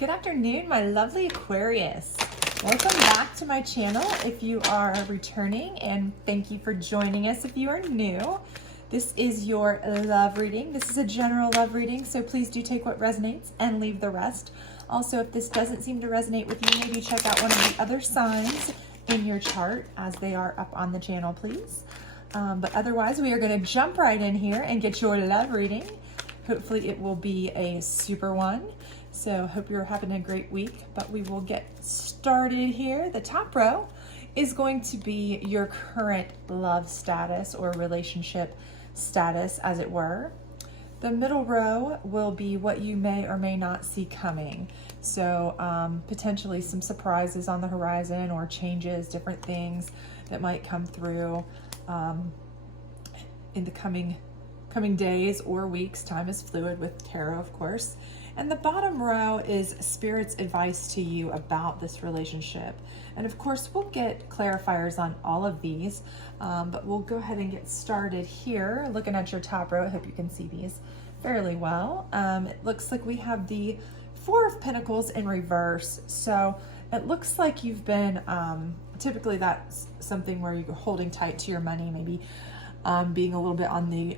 Good afternoon, my lovely Aquarius. Welcome back to my channel if you are returning, and thank you for joining us if you are new. This is your love reading. This is a general love reading, so please do take what resonates and leave the rest. Also, if this doesn't seem to resonate with you, maybe check out one of the other signs in your chart as they are up on the channel, please. But otherwise, we are going to jump right in here and get your love reading. Hopefully it will be a super one. So hope you're having a great week, but we will get started here. The top row is going to be your current love status or relationship status, as it were. The middle row will be what you may or may not see coming. So potentially some surprises on the horizon or changes, different things that might come through in the coming days or weeks. Time is fluid with tarot, of course. And the bottom row is Spirit's advice to you about this relationship. And of course, we'll get clarifiers on all of these, but we'll go ahead and get started here. Looking at your top row, I hope you can see these fairly well. It looks like we have the Four of Pentacles in reverse. So it looks like you've been, typically that's something where you're holding tight to your money, maybe being a little bit on the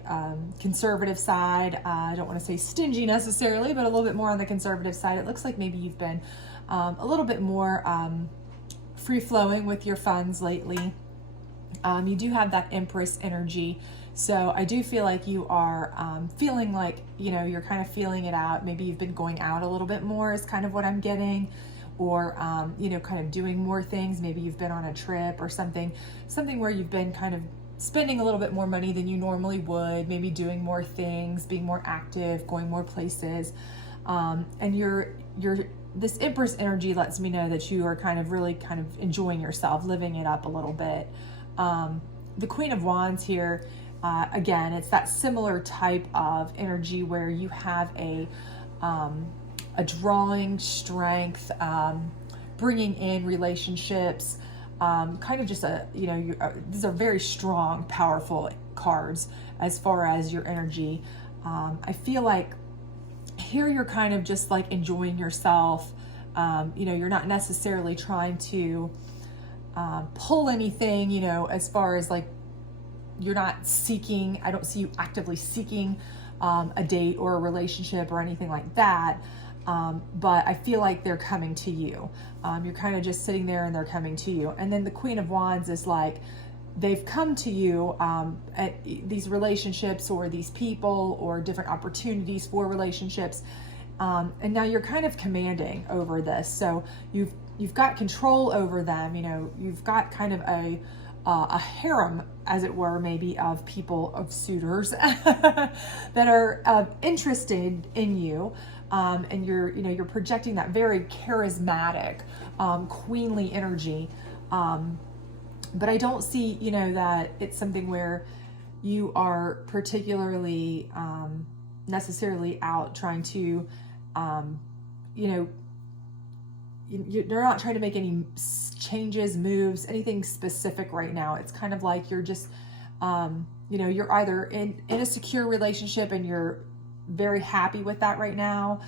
conservative side. I don't want to say stingy necessarily, but a little bit more on the conservative side. It looks like maybe you've been a little bit more free-flowing with your funds lately. You do have that Empress energy. So I do feel like you are feeling like, you're kind of feeling it out. Maybe you've been going out a little bit more is kind of what I'm getting. Or, kind of doing more things. Maybe you've been on a trip or something where you've been kind of spending a little bit more money than you normally would, maybe doing more things, being more active, going more places. And this Empress energy lets me know that you are really enjoying yourself, living it up a little bit. The Queen of Wands here, again, it's that similar type of energy where you have a drawing strength, bringing in relationships, these are very strong, powerful cards as far as your energy. I feel like here you're kind of just like enjoying yourself. You're not necessarily trying to pull anything, as far as like you're not seeking, I don't see you actively seeking a date or a relationship or anything like that. But I feel like they're coming to you. You're kind of just sitting there and they're coming to you. And then the Queen of Wands is like, they've come to you at these relationships or these people or different opportunities for relationships. And now you're kind of commanding over this. So you've got control over them. You've got kind of a harem, as it were, maybe of people, of suitors that are interested in you. And you're projecting that very charismatic, queenly energy. But I don't see, that it's something where you are particularly necessarily out trying to, you're not trying to make any changes, moves, anything specific right now. It's kind of like you're just, you're either in a secure relationship and you're very happy with that right now.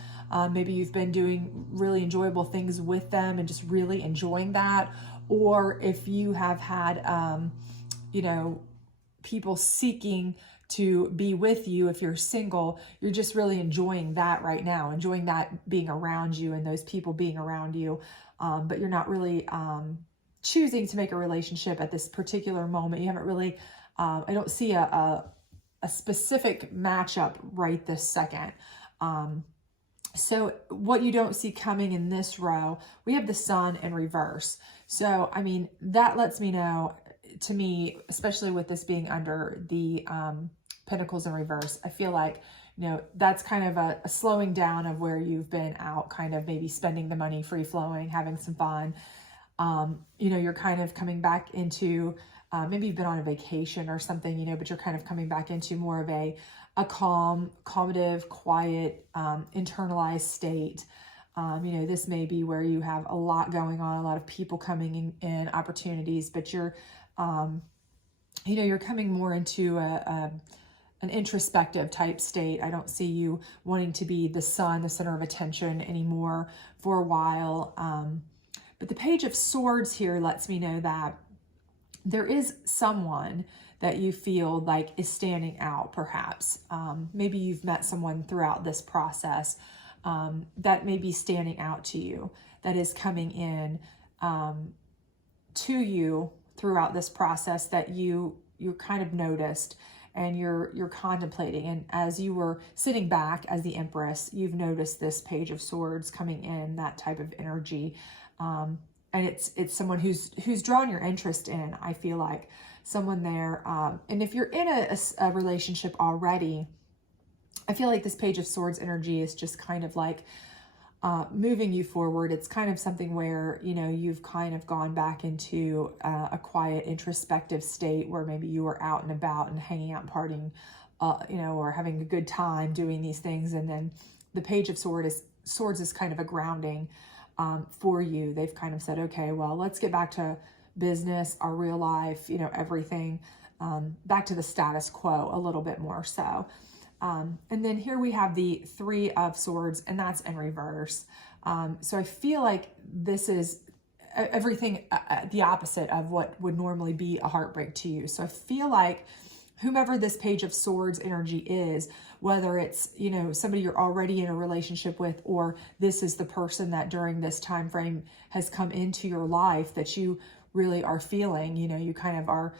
Maybe you've been doing really enjoyable things with them and just really enjoying that. Or if you have had, people seeking to be with you, if you're single, you're just really enjoying that right now, enjoying that being around you and those people being around you. But you're not really choosing to make a relationship at this particular moment. You haven't really, I don't see a specific matchup right this second. So what you don't see coming in this row, we have the Sun in reverse. So, that lets me know, to me, especially with this being under the Pentacles in reverse, I feel like, that's kind of a slowing down of where you've been out, kind of maybe spending the money, free flowing, having some fun. You're kind of coming back into, maybe you've been on a vacation or something, but you're kind of coming back into more of a calm, calmative, quiet, internalized state. This may be where you have a lot going on, a lot of people coming in opportunities, but you're, you're coming more into a an introspective type state. I don't see you wanting to be the sun, the center of attention anymore for a while. But the Page of Swords here lets me know that there is someone that you feel like is standing out, perhaps. Maybe you've met someone throughout this process that may be standing out to you, that is coming in to you throughout this process that you're kind of noticed and you're contemplating. And as you were sitting back as the Empress, you've noticed this Page of Swords coming in, that type of energy. And it's someone who's drawn your interest in, I feel like, someone there. And if you're in a relationship already, I feel like this Page of Swords energy is just kind of like moving you forward. It's kind of something where, you know, you've kind of gone back into a quiet, introspective state where maybe you were out and about and hanging out and partying, you know, or having a good time doing these things. And then the Page of Swords is kind of a grounding for you. They've kind of said, okay, well, let's get back to business, our real life, you know, everything, back to the status quo a little bit more so. And then here we have the Three of Swords, and that's in reverse. So I feel like this is everything the opposite of what would normally be a heartbreak to you. So I feel like whomever this Page of Swords energy is, whether it's, you know, somebody you're already in a relationship with, or this is the person that during this time frame has come into your life that you really are feeling, you know, you kind of are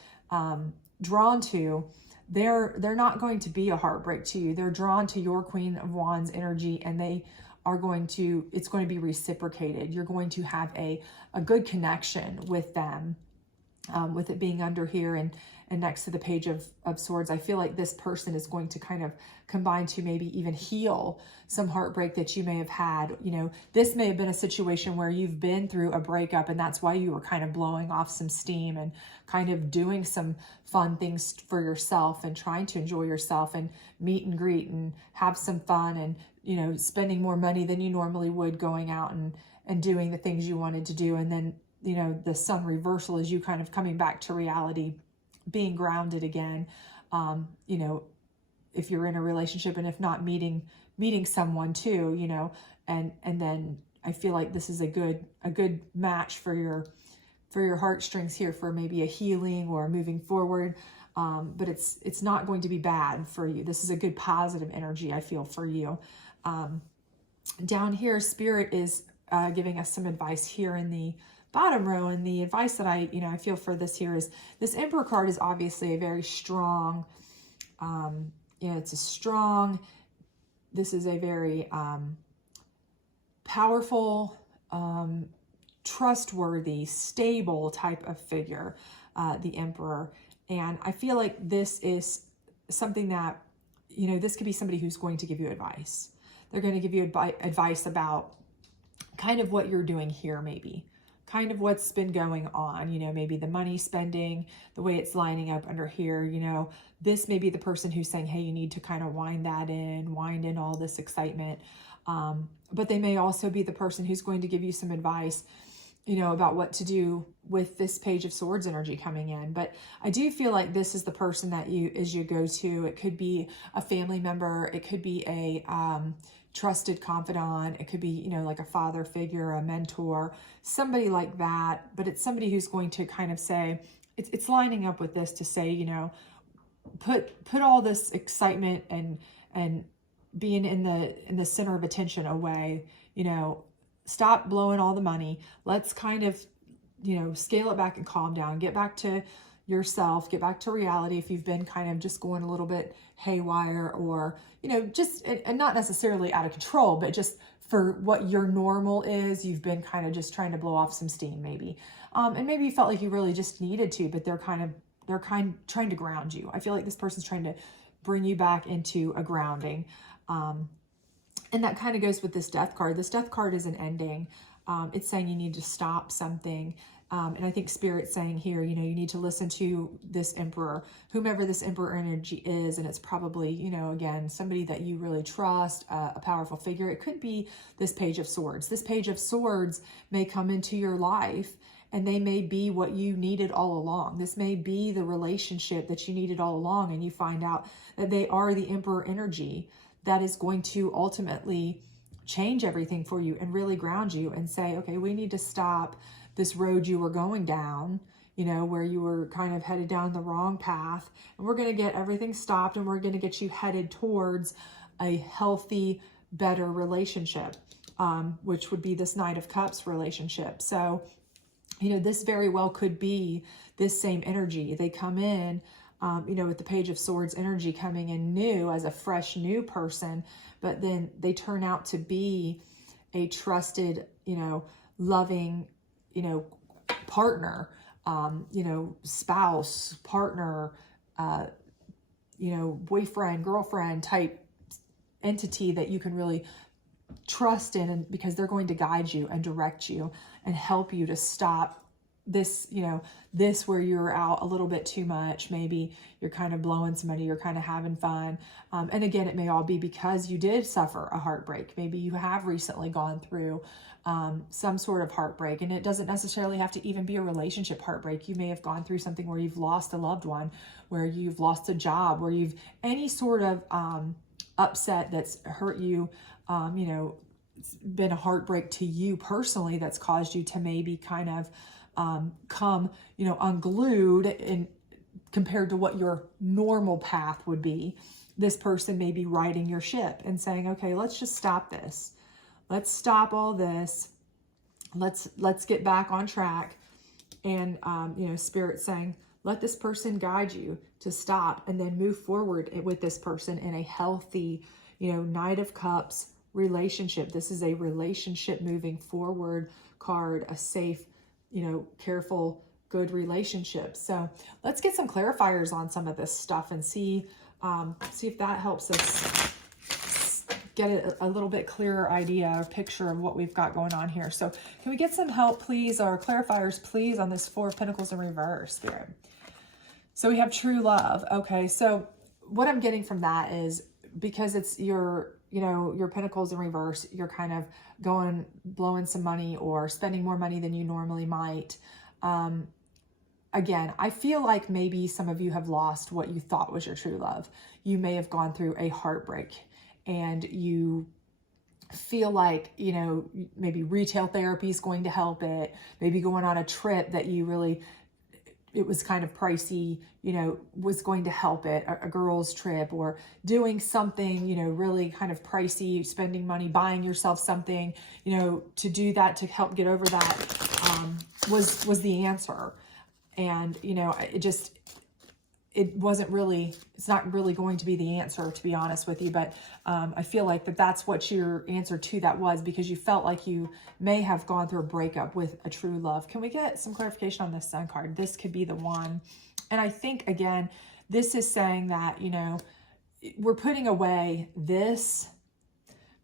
drawn to, they're not going to be a heartbreak to you. They're drawn to your Queen of Wands energy, and they are going to, it's going to be reciprocated. You're going to have a good connection with them, with it being under here and next to the Page of Swords. I feel like this person is going to kind of combine to maybe even heal some heartbreak that you may have had. You know, this may have been a situation where you've been through a breakup, and that's why you were kind of blowing off some steam and kind of doing some fun things for yourself and trying to enjoy yourself and meet and greet and have some fun and, you know, spending more money than you normally would going out and doing the things you wanted to do. And then, you know, the sun reversal is you kind of coming back to reality, being grounded again. You know, if you're in a relationship, and if not, meeting someone too, you know, and then I feel like this is a good match for your heartstrings here, for maybe a healing or moving forward. But it's not going to be bad for you. This is a good positive energy, I feel, for you. Down here, Spirit is giving us some advice here in the bottom row, and the advice that I feel for this here is, this Emperor card is obviously a very strong, this is a very powerful, trustworthy, stable type of figure, the Emperor. And I feel like this is something that, you know, this could be somebody who's going to give you advice. They're going to give you advice about kind of what you're doing here, maybe kind of what's been going on, you know, maybe the money spending, the way it's lining up under here, you know, this may be the person who's saying, hey, you need to kind of wind in all this excitement. But they may also be the person who's going to give you some advice, you know, about what to do with this Page of Swords energy coming in. But I do feel like this is the person that you go to. It could be a family member. It could be a trusted confidant. It could be, you know, like a father figure, a mentor, somebody like that. But it's somebody who's going to kind of say, it's lining up with this to say, you know, put all this excitement and being in the center of attention away, you know, stop blowing all the money. Let's kind of, you know, scale it back and calm down, get back to yourself, get back to reality. If you've been kind of just going a little bit haywire, or, you know, just, and not necessarily out of control, but just for what your normal is, you've been kind of just trying to blow off some steam maybe. And maybe you felt like you really just needed to, but they're trying to ground you. I feel like this person's trying to bring you back into a grounding. And that kind of goes with this Death card. This Death card is an ending. It's saying you need to stop something. And I think Spirit's saying here, you know, you need to listen to this Emperor, whomever this Emperor energy is. And it's probably, you know, again, somebody that you really trust, a powerful figure. It could be this Page of Swords. This Page of Swords may come into your life and they may be what you needed all along. This may be the relationship that you needed all along, and you find out that they are the Emperor energy that is going to ultimately change everything for you and really ground you and say, okay, we need to stop this road you were going down, you know, where you were kind of headed down the wrong path, and we're going to get everything stopped, and we're going to get you headed towards a healthy, better relationship, which would be this Knight of Cups relationship. So, you know, this very well could be this same energy. They come in, you know, with the Page of Swords energy coming in new as a fresh new person, but then they turn out to be a trusted, you know, loving, you know, partner, you know, spouse, partner, you know, boyfriend, girlfriend type entity that you can really trust in, and because they're going to guide you and direct you and help you to stop this, you know, this where you're out a little bit too much. Maybe you're kind of blowing somebody, you're kind of having fun. And again, it may all be because you did suffer a heartbreak. Maybe you have recently gone through some sort of heartbreak, and it doesn't necessarily have to even be a relationship heartbreak. You may have gone through something where you've lost a loved one, where you've lost a job, where you've any sort of upset that's hurt you, you know, it's been a heartbreak to you personally that's caused you to maybe kind of come, you know, unglued in compared to what your normal path would be. This person may be righting your ship and saying, okay, let's just stop this. Let's stop all this. Let's get back on track. And, you know, Spirit saying, let this person guide you to stop and then move forward with this person in a healthy, you know, Knight of Cups relationship. This is a relationship moving forward card, a safe, you know, careful, good relationship. So let's get some clarifiers on some of this stuff and see if that helps us get a little bit clearer idea or picture of what we've got going on here. So can we get some help, please, or clarifiers, please, on this Four of Pentacles in reverse, Spirit? So we have true love. Okay, so what I'm getting from that is because it's your, you know, your Pentacles in reverse, you're kind of blowing some money or spending more money than you normally might. Again, I feel like maybe some of you have lost what you thought was your true love. You may have gone through a heartbreak and you feel like, you know, maybe retail therapy is going to help it. Maybe going on a trip that you really, it was kind of pricey, you know, was going to help it, a girl's trip, or doing something, you know, really kind of pricey, spending money, buying yourself something, you know, to do that, to help get over that, was the answer. And, you know, it wasn't really, it's not really going to be the answer, to be honest with you. But I feel like that's what your answer to that was, because you felt like you may have gone through a breakup with a true love. Can we get some clarification on this Sun card? This could be the one. And I think, again, this is saying that, you know, we're putting away this,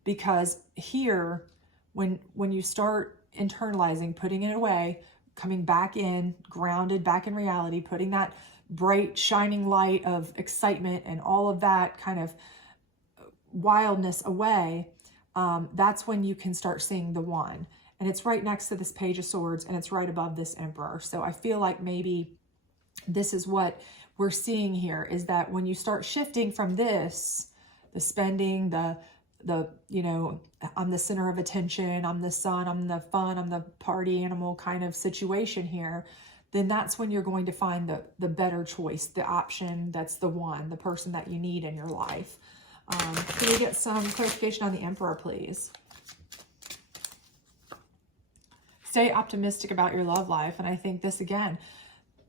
because here, when you start internalizing, putting it away, coming back in, grounded, back in reality, putting that bright, shining light of excitement and all of that kind of wildness away, that's when you can start seeing the one. And it's right next to this Page of Swords, and it's right above this Emperor. So I feel like maybe this is what we're seeing here, is that when you start shifting from this, the spending, the you know, I'm the center of attention, I'm the sun, I'm the fun, I'm the party animal kind of situation here, then that's when you're going to find the better choice, the option that's the one, the person that you need in your life. Can we get some clarification on the Emperor, please? Stay optimistic about your love life. And I think this, again,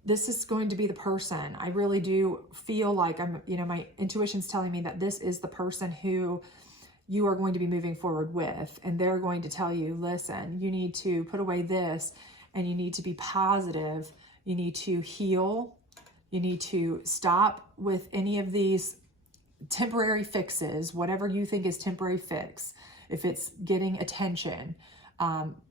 this is going to be the person. I really do feel like you know, my intuition's telling me that this is the person who you are going to be moving forward with. And they're going to tell you, listen, you need to put away this, and you need to be positive. You need to heal. You need to stop with any of these temporary fixes, whatever you think is temporary fix. If it's getting attention,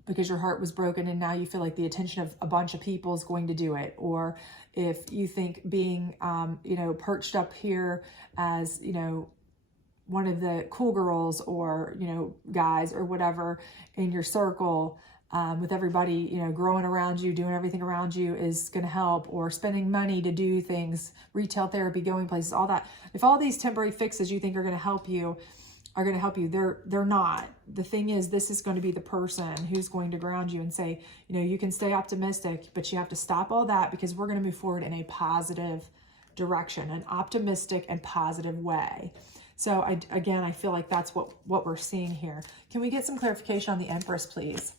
because your heart was broken and now you feel like the attention of a bunch of people is going to do it. Or if you think being, you know, perched up here as, you know, one of the cool girls or, you know, guys or whatever in your circle, with everybody, growing around you, doing everything around you is going to help, or spending money to do things, retail therapy, going places, all that. If all these temporary fixes you think are going to help you, they're not. The thing is, this is going to be the person who's going to ground you and say, you can stay optimistic, but you have to stop all that, because we're going to move forward in a positive direction, an optimistic and positive way. So I feel like that's what we're seeing here. Can we get some clarification on the Empress, please?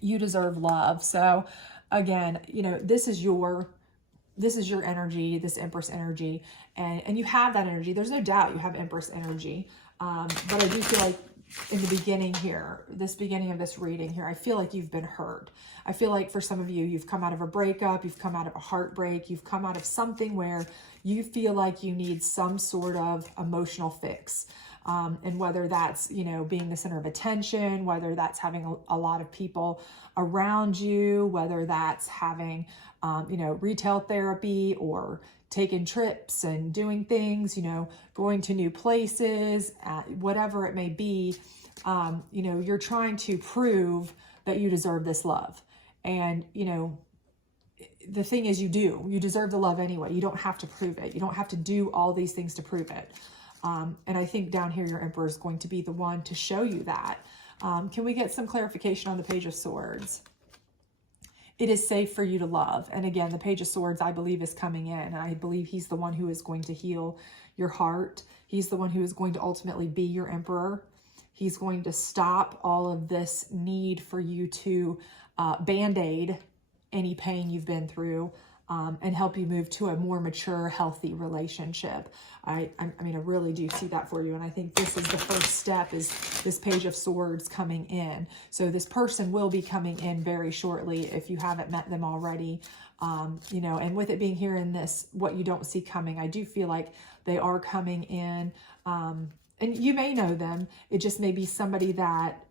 You deserve love. So again, this is your energy, this Empress energy, and you have that energy. There's no doubt you have Empress energy. But I do feel like in the beginning here, this beginning of this reading here, I feel like you've been hurt. I feel like for some of you, you've come out of a breakup, you've come out of a heartbreak, you've come out of something where you feel like you need some sort of emotional fix. And whether that's, being the center of attention, whether that's having a lot of people around you, whether that's having, retail therapy, or taking trips and doing things, going to new places, whatever it may be, you're trying to prove that you deserve this love. And, the thing is, you deserve the love anyway. You don't have to prove it. You don't have to do all these things to prove it. And I think down here, your Emperor is going to be the one to show you that. Can we get some clarification on the Page of Swords? It is safe for you to love. And again, the Page of Swords, I believe, is coming in. I believe he's the one who is going to heal your heart. He's the one who is going to ultimately be your Emperor. He's going to stop all of this need for you to band-aid any pain you've been through, and help you move to a more mature, healthy relationship. I really do see that for you. And I think this is the first step, is this Page of Swords coming in. So this person will be coming in very shortly if you haven't met them already. And with it being here in this, what you don't see coming, I do feel like they are coming in. And you may know them. It just may be somebody that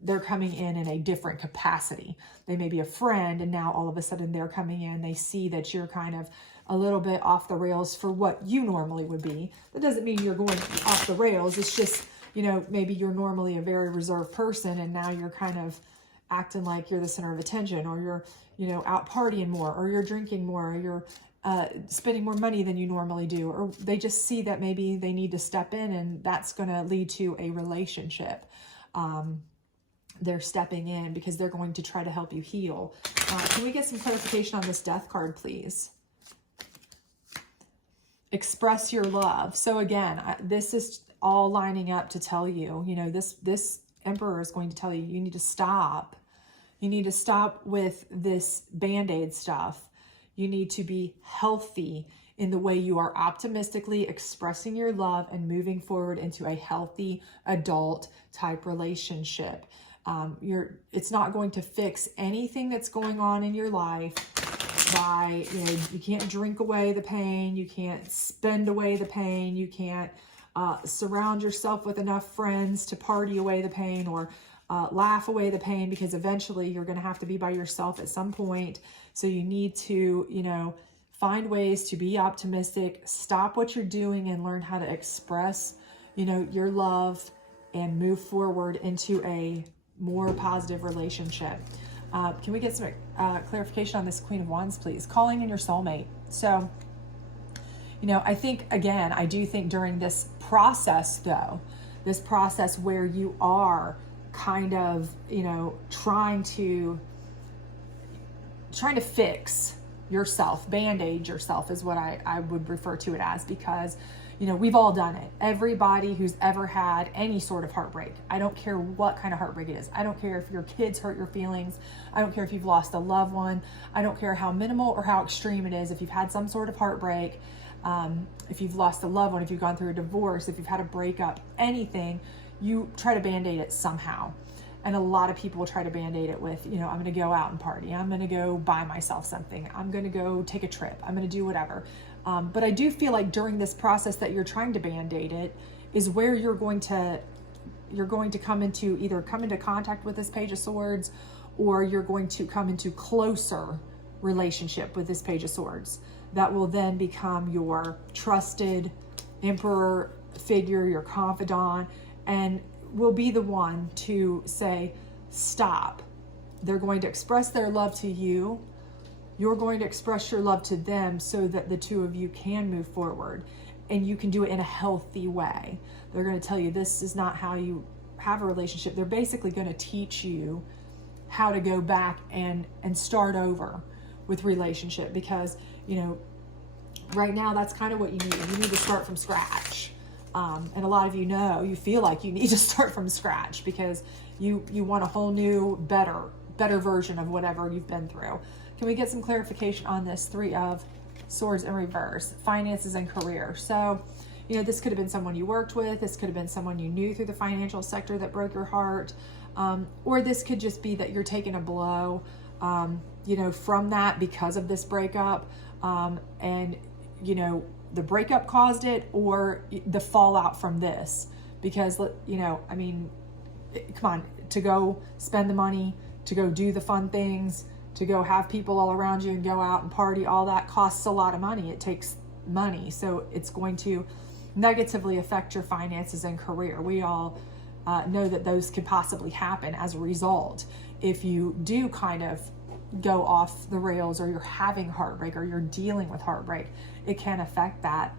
they're coming in a different capacity. They may be a friend, and now all of a sudden they're coming in. They see that you're kind of a little bit off the rails for what you normally would be. That doesn't mean you're going off the rails. It's just, maybe you're normally a very reserved person, and now you're kind of acting like you're the center of attention, or you're, out partying more, or you're drinking more, or you're spending more money than you normally do, or they just see that maybe they need to step in, and that's going to lead to a relationship. They're stepping in because they're going to try to help you heal. Can we get some clarification on this Death card, please? Express your love. So again, this is all lining up to tell you, this Emperor is going to tell you, you need to stop. You need to stop with this Band-Aid stuff. You need to be healthy in the way you are optimistically expressing your love and moving forward into a healthy adult type relationship. It's not going to fix anything that's going on in your life by, you can't drink away the pain. You can't spend away the pain. You can't surround yourself with enough friends to party away the pain, or laugh away the pain, because eventually you're going to have to be by yourself at some point. So you need to, find ways to be optimistic, stop what you're doing, and learn how to express, your love, and move forward into a more positive relationship. Can we get some clarification on this Queen of Wands, please? Calling in your soulmate. So, I think, again, I do think during this process, though, this process where you are kind of, trying to fix yourself, band-aid yourself is what I would refer to it as, because we've all done it. Everybody who's ever had any sort of heartbreak. I don't care what kind of heartbreak it is. I don't care if your kids hurt your feelings. I don't care if you've lost a loved one. I don't care how minimal or how extreme it is. If you've had some sort of heartbreak, if you've lost a loved one, if you've gone through a divorce, if you've had a breakup, anything, you try to band-aid it somehow. And a lot of people will try to band-aid it with, I'm going to go out and party. I'm going to go buy myself something. I'm going to go take a trip. I'm going to do whatever. But I do feel like during this process that you're trying to band-aid it is where you're going to come into contact with this Page of Swords, or you're going to come into closer relationship with this Page of Swords that will then become your trusted Emperor figure, your confidant, and will be the one to say, stop. They're going to express their love to you. You're going to express your love to them so that the two of you can move forward, and you can do it in a healthy way. They're going to tell you this is not how you have a relationship. They're basically going to teach you how to go back and start over with relationship, because, you know, right now that's kind of what you need. You need to start from scratch. And a lot of you know, you feel like you need to start from scratch because you want a whole new, better version of whatever you've been through. Can we get some clarification on this Three of Swords in reverse, finances and career? So, you know, this could have been someone you worked with. This could have been someone you knew through the financial sector that broke your heart. Or this could just be that you're taking a blow, you know, from that because of this breakup. And, you know, the breakup caused it, or the fallout from this. Because, you know, I mean, come on, to go spend the money, to go do the fun things, to go have people all around you and go out and party, all that costs a lot of money. It takes money. So it's going to negatively affect your finances and career. We all know that those could possibly happen as a result. If you do kind of go off the rails, or you're having heartbreak, or you're dealing with heartbreak, it can affect that.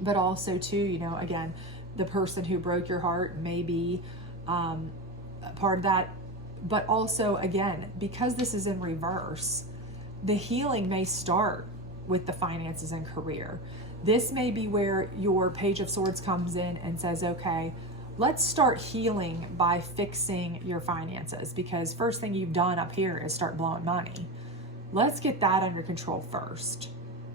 But also too, you know, again, the person who broke your heart may be part of that. But also, again, because this is in reverse, the healing may start with the finances and career. This may be where your Page of Swords comes in and says, okay, let's start healing by fixing your finances, because first thing you've done up here is start blowing money. Let's get that under control first.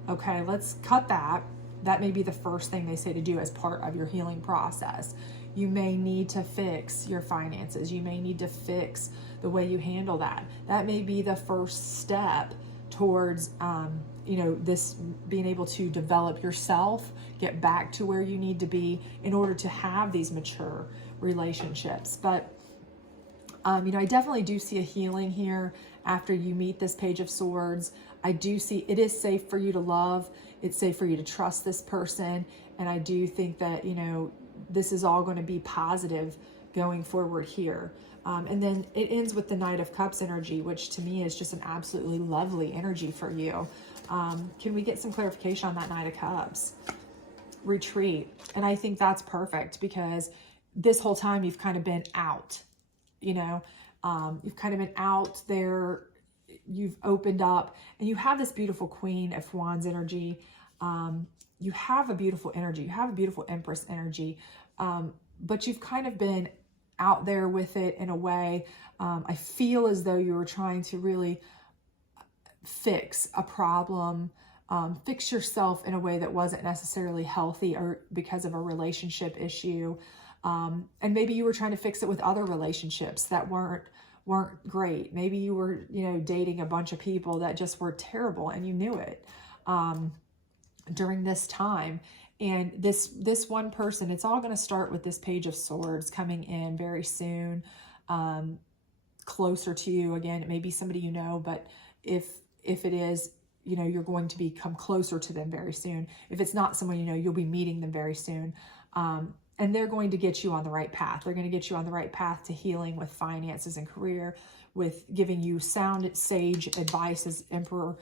Okay, let's cut that. That may be the first thing they say to do as part of your healing process. You may need to fix your finances. You may need to fix the way you handle that. That may be the first step towards, you know, this being able to develop yourself, get back to where you need to be in order to have these mature relationships. But, you know, I definitely do see a healing here after you meet this Page of Swords. I do see it is safe for you to love. It's safe for you to trust this person. And I do think that, you know, this is all going to be positive going forward here. And then it ends with the Knight of Cups energy, which to me is just an absolutely lovely energy for you. Can we get some clarification on that Knight of Cups? Retreat. And I think that's perfect, because this whole time you've kind of been out, you know, you've kind of been out there, you've opened up, and you have this beautiful Queen of Wands energy. You have a beautiful energy. You have a beautiful Empress energy. But you've kind of been out there with it in a way. I feel as though you were trying to really fix a problem, fix yourself in a way that wasn't necessarily healthy, or because of a relationship issue. And maybe you were trying to fix it with other relationships that weren't great. Maybe you were, you know, dating a bunch of people that just were terrible, and you knew it during this time. And this one person, it's all going to start with this Page of Swords coming in very soon, closer to you. Again, it may be somebody you know, but if it is, you know, you're going to become closer to them very soon. If it's not someone you know, you'll be meeting them very soon. And they're going to get you on the right path. They're going to get you on the right path to healing with finances and career, with giving you sound, sage advice as Emperor,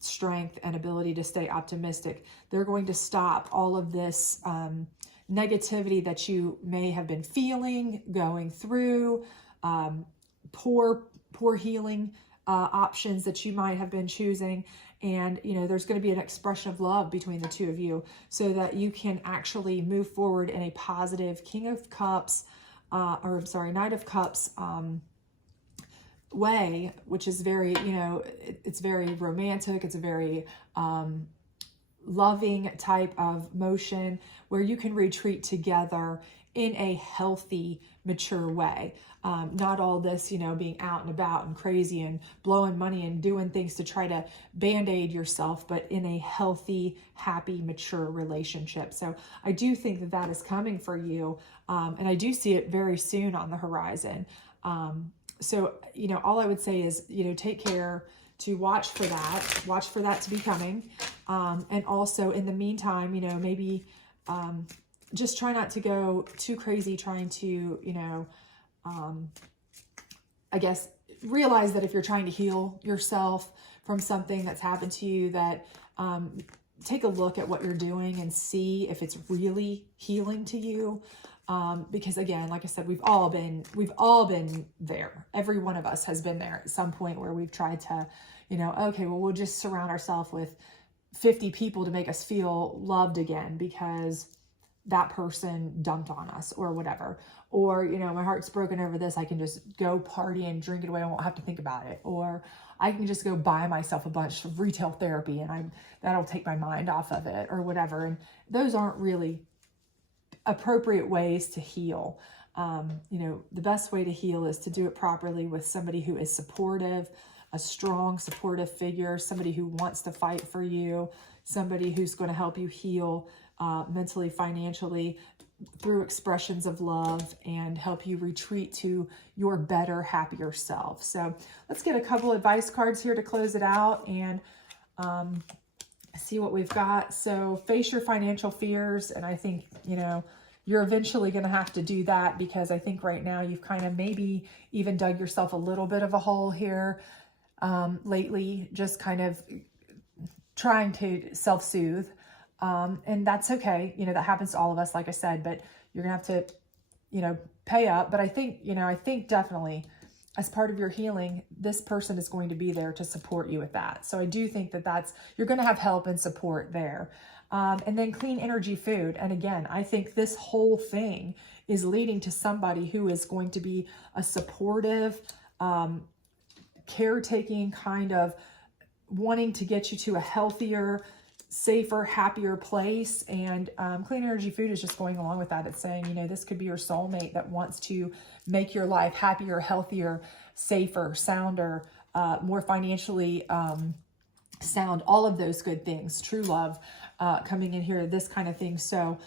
strength and ability to stay optimistic. They're going to stop all of this negativity that you may have been feeling, going through, poor healing options that you might have been choosing. And, you know, there's going to be an expression of love between the two of you, so that you can actually move forward in a positive King of Cups, Knight of Cups way, which is very, you know, it's very romantic. It's a very loving type of motion where you can retreat together in a healthy, mature way. Not all this, you know, being out and about and crazy and blowing money and doing things to try to band-aid yourself, but in a healthy, happy, mature relationship. So I do think that that is coming for you. And I do see it very soon on the horizon. So, you know, all I would say is, you know, take care to watch for that to be coming. And also in the meantime, you know, maybe just try not to go too crazy trying to, you know, I guess, realize that if you're trying to heal yourself from something that's happened to you, that take a look at what you're doing and see if it's really healing to you. Because again, like I said, we've all been there. Every one of us has been there at some point where we've tried to, okay, well, we'll just surround ourselves with 50 people to make us feel loved again because that person dumped on us or whatever. Or, my heart's broken over this. I can just go party and drink it away. I won't have to think about it. Or I can just go buy myself a bunch of retail therapy and that'll take my mind off of it or whatever. And those aren't really appropriate ways to heal. The best way to heal is to do it properly with somebody who is supportive, a strong supportive figure, somebody who wants to fight for you, somebody who's going to help you heal mentally, financially, through expressions of love, and help you retreat to your better, happier self. So let's get a couple advice cards here to close it out and see what we've got. So face your financial fears. And I think, you're eventually going to have to do that, because I think right now you've kind of maybe even dug yourself a little bit of a hole here lately, just kind of trying to self-soothe. And that's okay. That happens to all of us, like I said, but you're gonna have to, pay up. But I think definitely as part of your healing, this person is going to be there to support you with that. So I do think that you're going to have help and support there. And then clean energy food. And again, I think this whole thing is leading to somebody who is going to be a supportive, caretaking kind of wanting to get you to a healthier, safer, happier place. And clean energy food is just going along with that. It's saying, this could be your soulmate that wants to make your life happier, healthier, safer, sounder, more financially sound, all of those good things, true love coming in here, this kind of thing. So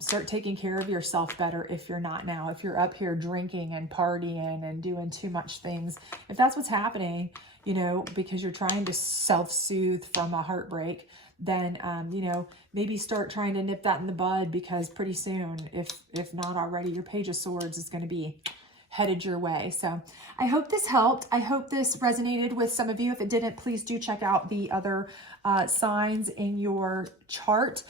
start taking care of yourself better if you're not now. If you're up here drinking and partying and doing too much things, if that's what's happening, because you're trying to self-soothe from a heartbreak, then, maybe start trying to nip that in the bud, because pretty soon, if not already, your Page of Swords is going to be headed your way. So I hope this helped. I hope this resonated with some of you. If it didn't, please do check out the other signs in your chart.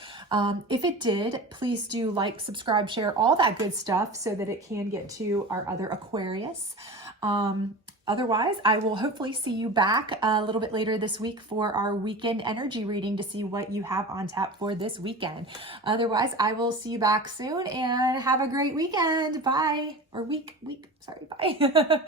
If it did, please do like, subscribe, share, all that good stuff so that it can get to our other Aquarius. Otherwise, I will hopefully see you back a little bit later this week for our weekend energy reading to see what you have on tap for this weekend. Otherwise, I will see you back soon and have a great weekend. Bye. Or week. Sorry, bye.